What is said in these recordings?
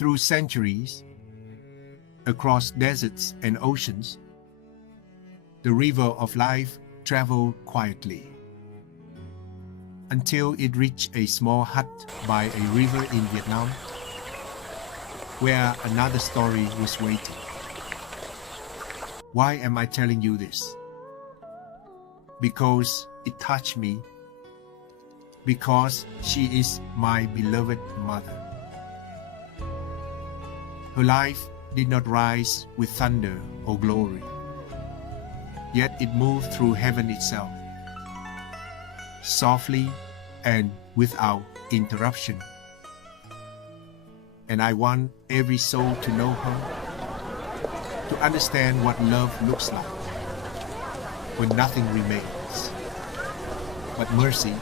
Through centuries, across deserts and oceans, the river of life traveled quietly until it reached a small hut by a river in Vietnam, where another story was waiting. Why am I telling you this? Because it touched me, because she is my beloved mother. Her life did not rise with thunder or glory, yet it moved through heaven itself, softly and without interruption. And I want every soul to know her, to understand what love looks like when nothing remains but mercy.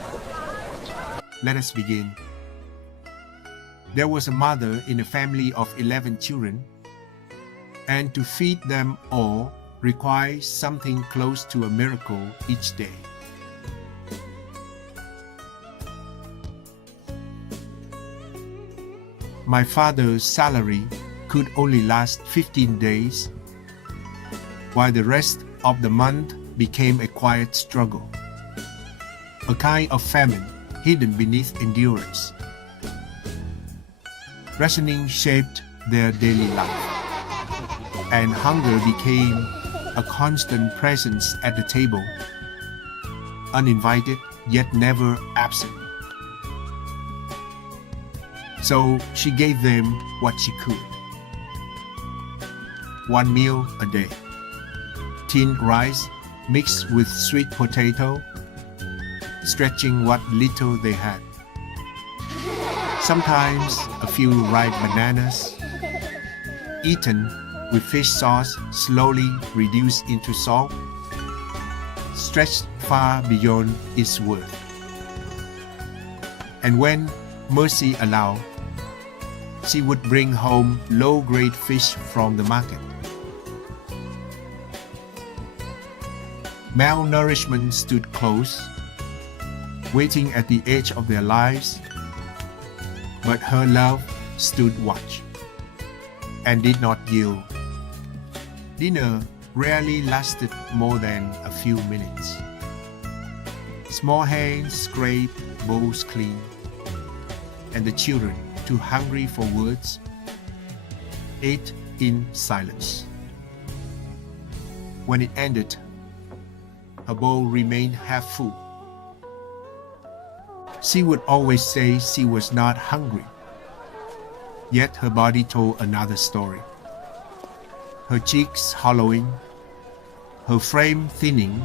Let us begin. There was a mother in a family of 11 children, and to feed them all requires something close to a miracle each day. My father's salary could only last 15 days, while the rest of the month became a quiet struggle, a kind of famine hidden beneath endurance. Rationing shaped their daily life, and hunger became a constant presence at the table, uninvited yet never absent. So she gave them what she could. One meal a day, tin rice mixed with sweet potato, stretching what little they had. Sometimes a few ripe bananas, eaten with fish sauce slowly reduced into salt, stretched far beyond its worth. And when mercy allowed, she would bring home low-grade fish from the market. Malnourishment stood close, waiting at the edge of their lives, but her love stood watch and did not yield. Dinner rarely lasted more than a few minutes. Small hands scraped bowls clean, and the children, too hungry for words, ate in silence. When it ended, her bowl remained half full. She would always say she was not hungry, yet her body told another story. Her cheeks hollowing, her frame thinning,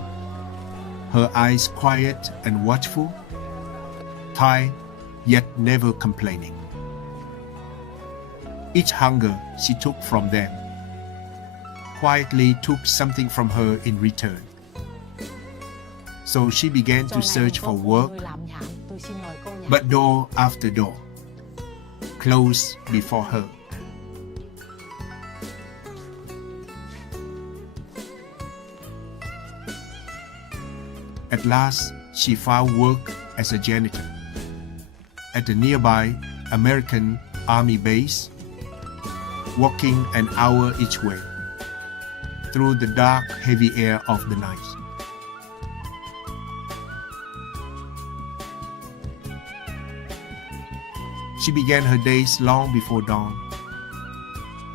her eyes quiet and watchful, tired yet never complaining. Each hunger she took from them quietly took something from her in return. So she began to search for work, but door after door closed before her. At last, she found work as a janitor at the nearby American Army base, walking an hour each way through the dark, heavy air of the night. She began her days long before dawn,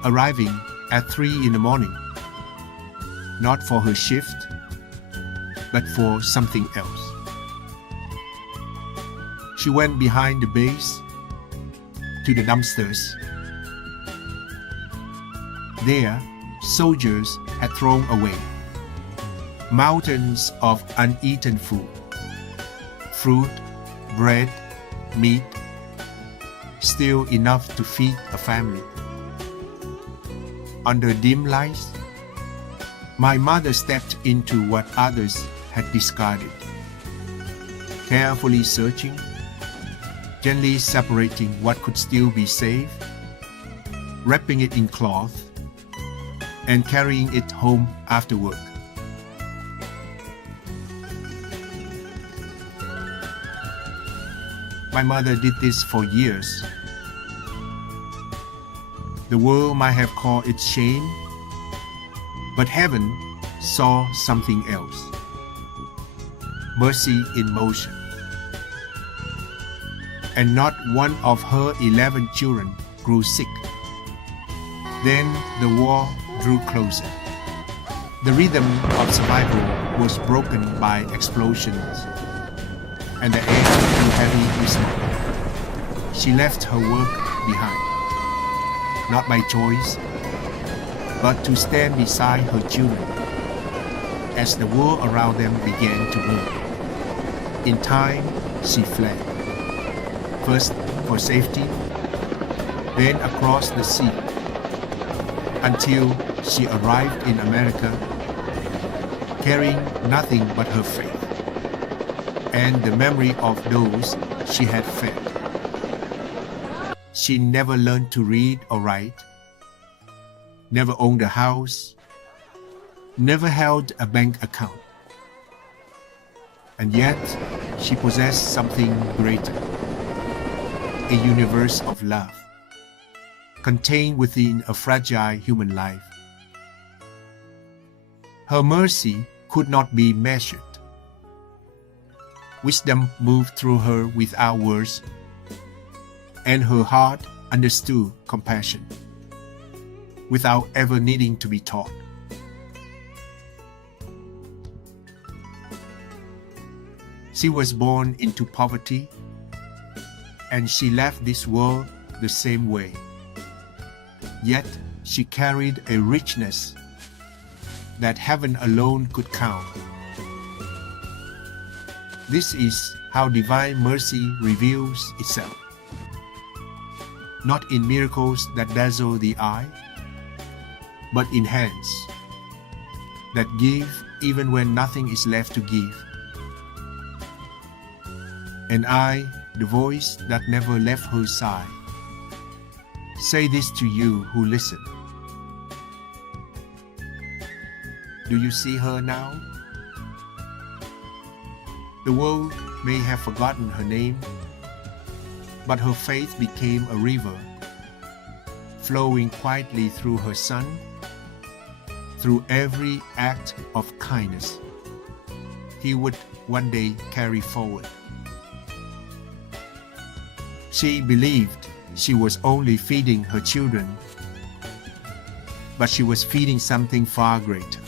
arriving at 3 in the morning, not for her shift, but for something else. She went behind the base to the dumpsters. There, soldiers had thrown away mountains of uneaten food, fruit, bread, meat, still enough to feed a family. Under dim lights, my mother stepped into what others had discarded, carefully searching, gently separating what could still be saved, wrapping it in cloth, and carrying it home after work. My mother did this for years. The world might have called it shame, but heaven saw something else. Mercy in motion. And not one of her 11 children grew sick. Then the war drew closer. The rhythm of survival was broken by explosions, and the air grew heavy with smoke. She left her work behind, not by choice, but to stand beside her children as the world around them began to burn. In time, she fled, first for safety, then across the sea, until she arrived in America, carrying nothing but her faith and the memory of those she had fed. She never learned to read or write, never owned a house, never held a bank account. And yet, she possessed something greater, a universe of love, contained within a fragile human life. Her mercy could not be measured. Wisdom moved through her without words, and her heart understood compassion without ever needing to be taught. She was born into poverty, and she left this world the same way. Yet she carried a richness that heaven alone could count. This is how divine mercy reveals itself. Not in miracles that dazzle the eye, but in hands that give even when nothing is left to give. And I, the voice that never left her side, say this to you who listen. Do you see her now? The world may have forgotten her name, but her faith became a river, flowing quietly through her son, through every act of kindness he would one day carry forward. She believed she was only feeding her children, but she was feeding something far greater.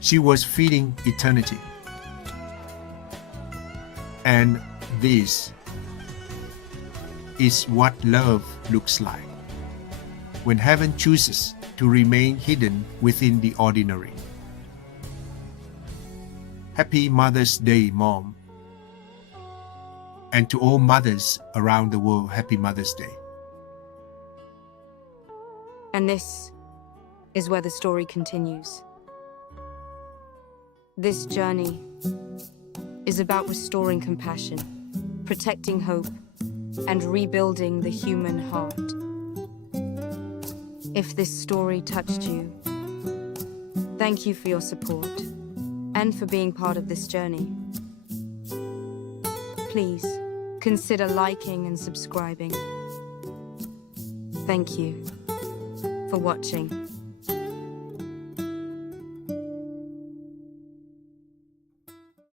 She was feeding eternity. And this is what love looks like, when heaven chooses to remain hidden within the ordinary. Happy Mother's Day, Mom. And to all mothers around the world, Happy Mother's Day. And this is where the story continues. This journey is about restoring compassion, protecting hope, and rebuilding the human heart. If this story touched you, thank you for your support and for being part of this journey. Please consider liking and subscribing. Thank you for watching.